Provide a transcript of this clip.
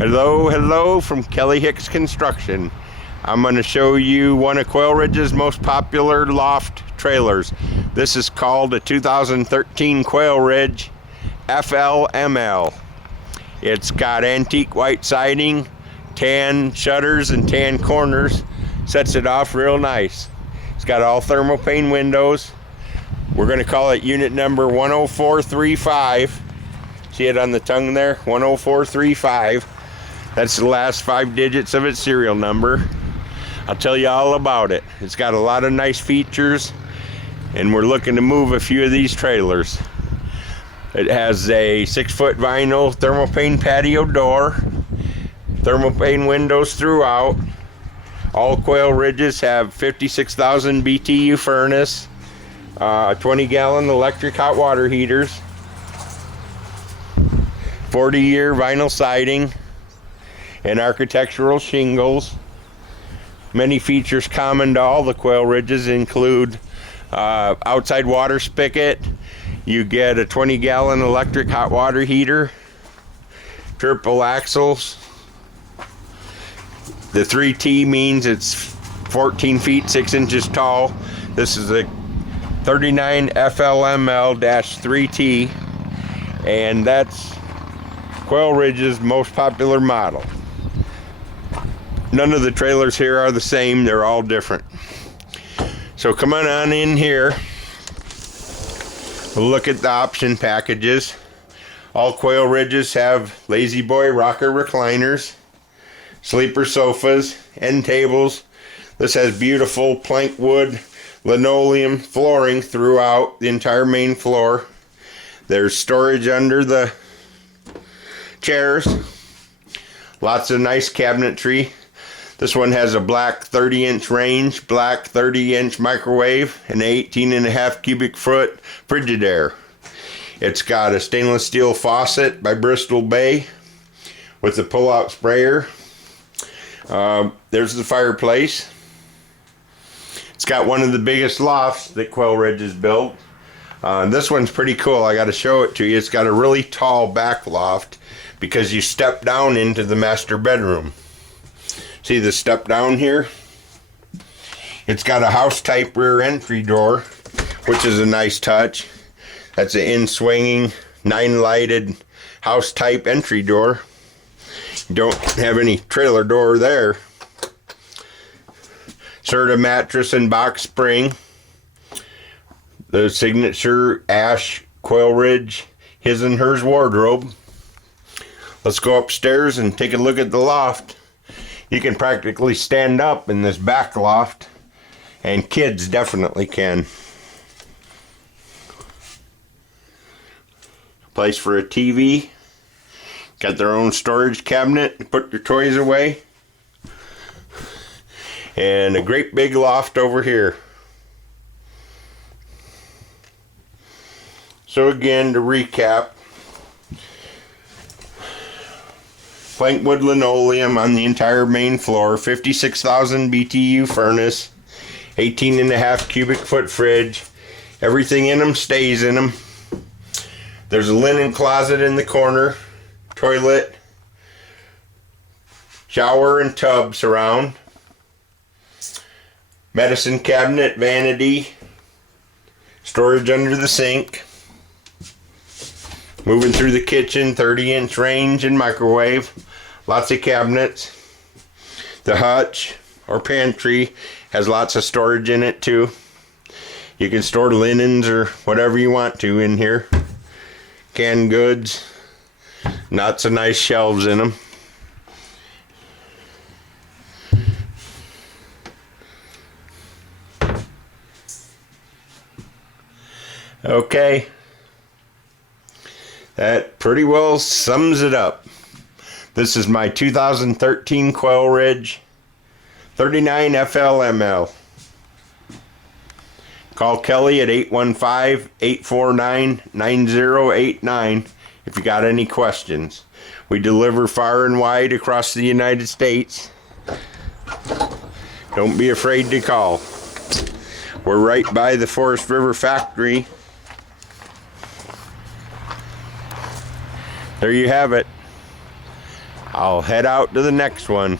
Hello from Kelly Hicks Construction. I'm going to show you one of Quailridge's most popular loft trailers. This is called a 2013 Quailridge FLML. It's got antique white siding, tan shutters and tan corners. Sets it off real nice. It's got all thermal pane windows. We're going to call it unit number 10435. See it on the tongue there? 10435. That's the last 5 digits of its serial number. I'll tell you all about it. It's got a lot of nice features, and we're looking to move a few of these trailers. It has a 6-foot vinyl thermal pane patio door, thermal pane windows throughout. All Quailridges have 56,000 BTU furnace, 20-gallon electric hot water heaters, 40-year vinyl siding, and architectural shingles. Many features common to all the Quailridges include outside water spigot. You get a 20-gallon electric hot water heater, triple axles. The 3T means it's 14 feet 6 inches tall. This is a 39FLML-3T, and that's Quailridge's most popular model. None of the trailers here are the same, they're all different. So come on in here. We'll look at the option packages. All Quailridges have Lazy Boy rocker recliners, sleeper sofas, end tables. This has beautiful plank wood linoleum flooring throughout the entire main floor. There's storage under the chairs. Lots of nice cabinetry. This one has a black 30-inch range, black 30-inch microwave, and 18.5 cubic foot Frigidaire. It's got a stainless steel faucet by Bristol Bay with a pull-out sprayer. There's the fireplace. It's got one of the biggest lofts that Quailridge has built. This one's pretty cool. I got to show it to you. It's got a really tall back loft because you step down into the master bedroom. See the step down here? It's got a house type rear entry door, which is a nice touch. That's an in-swinging 9-lighted house type entry door. You don't have any trailer door there. Serta mattress and box spring. The signature ash Quailridge his and hers wardrobe. Let's go upstairs and take a look at the loft. You can practically stand up in this back loft, and kids definitely can. Place for a TV. Got their own storage cabinet to put your toys away. And a great big loft over here. So again, to recap, plank wood linoleum on the entire main floor, 56,000 BTU furnace, 18.5 cubic foot fridge. Everything in them stays in them. There's a linen closet in the corner, toilet, shower and tub surround, medicine cabinet, vanity, storage under the sink. Moving through the kitchen, 30-inch range and microwave. Lots of cabinets. The hutch or pantry has lots of storage in it too. You can store linens or whatever you want to in here. Canned goods. Lots of nice shelves in them. Okay. That pretty well sums it up. This is my 2013 Quailridge 39FLML. Call Kelly at 815-849-9089 if you got any questions. We deliver far and wide across the United States. Don't be afraid to call. We're right by the Forest River factory. There you have it. I'll head out to the next one.